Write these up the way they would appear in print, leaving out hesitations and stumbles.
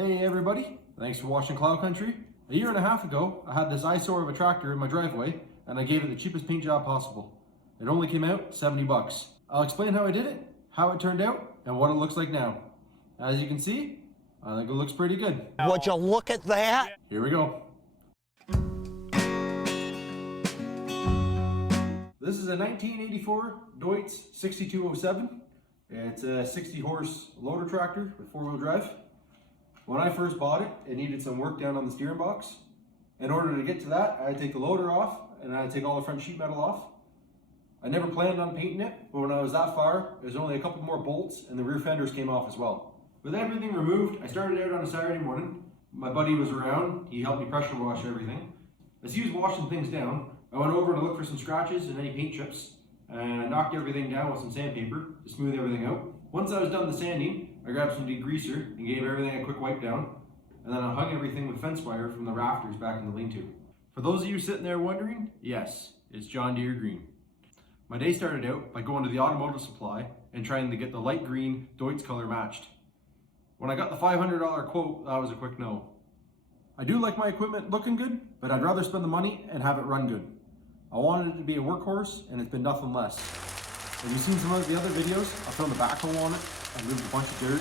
Hey everybody, thanks for watching Cloud Country. A year and a half ago, I had this eyesore of a tractor in my driveway and I gave it the cheapest paint job possible. It only came out 70 bucks. I'll explain how I did it, how it turned out, and what it looks like now. As you can see, I think it looks pretty good. Would you look at that? Here we go. This is a 1984 Deutz 6207. It's a 60 horse loader tractor with 4-wheel drive. When I first bought it, it needed some work down on the steering box. In order to get to that, I had to take the loader off and I had to take all the front sheet metal off. I never planned on painting it, but when I was that far, there's only a couple more bolts and the rear fenders came off as well. With everything removed, I started out on a Saturday morning. My buddy was around, he helped me pressure wash everything. As he was washing things down, I went over to look for some scratches and any paint chips, and I knocked everything down with some sandpaper to smooth everything out. Once I was done the sanding, I grabbed some degreaser and gave everything a quick wipe down, and then I hung everything with fence wire from the rafters back in the lean-to. For those of you sitting there wondering, yes, it's John Deere green. My day started out by going to the automotive supply and trying to get the light green Deutz color matched. When I got the $500 quote, that was a quick no. I do like my equipment looking good, but I'd rather spend the money and have it run good. I wanted it to be a workhorse, and it's been nothing less. If you've seen some of the other videos, I've thrown the backhoe on it, I've moved a bunch of dirt,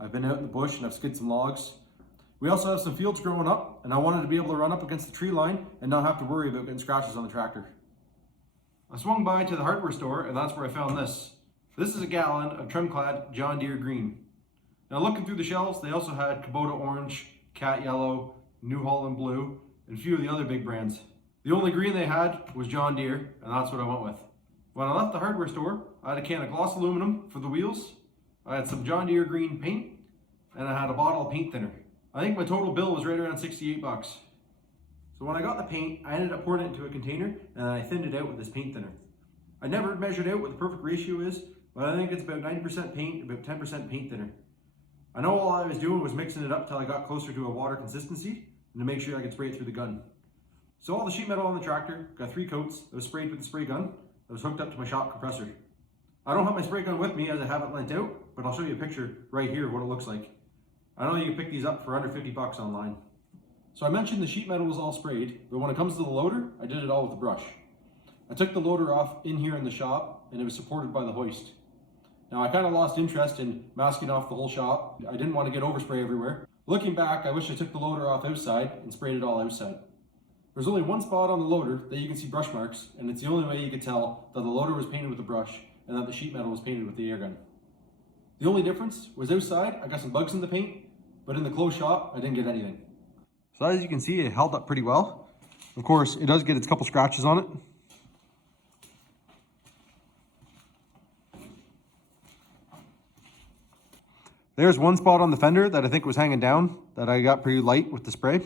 I've been out in the bush and I've skid some logs. We also have some fields growing up, and I wanted to be able to run up against the tree line and not have to worry about getting scratches on the tractor. I swung by to the hardware store, and that's where I found this. This is a gallon of trim-clad John Deere green. Now looking through the shelves, they also had Kubota orange, Cat yellow, New Holland blue, and a few of the other big brands. The only green they had was John Deere, and that's what I went with. When I left the hardware store, I had a can of gloss aluminum for the wheels, I had some John Deere green paint, and I had a bottle of paint thinner. I think my total bill was right around 68 bucks. So when I got the paint, I ended up pouring it into a container, and I thinned it out with this paint thinner. I never measured out what the perfect ratio is, but I think it's about 90% paint, about 10% paint thinner. I know all I was doing was mixing it up till I got closer to a water consistency, and to make sure I could spray it through the gun. So all the sheet metal on the tractor got 3 coats that was sprayed with the spray gun that was hooked up to my shop compressor. I don't have my spray gun with me as I have it lent out, but I'll show you a picture right here of what it looks like. I know you can pick these up for under 50 bucks online. So I mentioned the sheet metal was all sprayed, but when it comes to the loader, I did it all with a brush. I took the loader off in here in the shop, and it was supported by the hoist. Now I kind of lost interest in masking off the whole shop. I didn't want to get overspray everywhere. Looking back, I wish I took the loader off outside and sprayed it all outside. There's only one spot on the loader that you can see brush marks, and it's the only way you could tell that the loader was painted with a brush and that the sheet metal was painted with the air gun. The only difference was outside, I got some bugs in the paint, but in the closed shop, I didn't get anything. So as you can see, it held up pretty well. Of course, it does get its couple scratches on it. There's one spot on the fender that I think was hanging down that I got pretty light with the spray.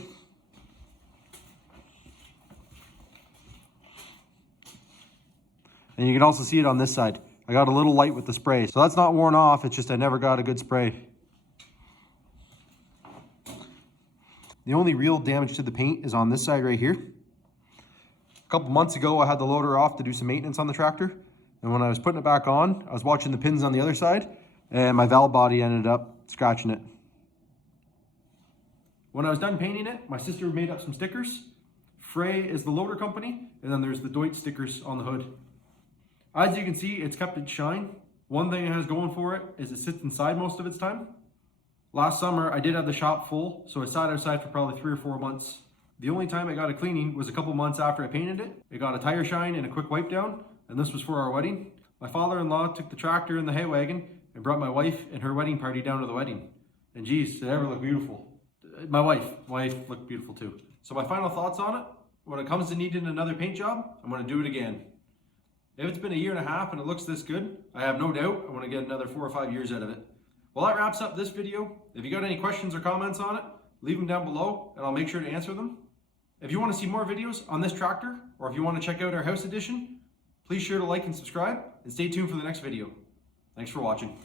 And you can also see it on this side. I got a little light with the spray. So that's not worn off, it's just I never got a good spray. The only real damage to the paint is on this side right here. A couple months ago, I had the loader off to do some maintenance on the tractor. And when I was putting it back on, I was watching the pins on the other side, and my valve body ended up scratching it. When I was done painting it, my sister made up some stickers. Frey is the loader company, and then there's the Deutz stickers on the hood. As you can see, it's kept its shine. One thing it has going for it is it sits inside most of its time. Last summer, I did have the shop full, so it sat outside for probably 3 or 4 months. The only time I got it cleaning was a couple months after I painted it. It got a tire shine and a quick wipe down, and this was for our wedding. My father-in-law took the tractor and the hay wagon and brought my wife and her wedding party down to the wedding. And geez, did it ever look beautiful. My wife looked beautiful too. So my final thoughts on it, when it comes to needing another paint job, I'm gonna do it again. If it's been a year and a half and it looks this good, I have no doubt I want to get another 4 or 5 years out of it. Well, that wraps up this video. If you got any questions or comments on it, leave them down below and I'll make sure to answer them. If you want to see more videos on this tractor, or if you want to check out our house edition, please sure to like and subscribe and stay tuned for the next video. Thanks for watching.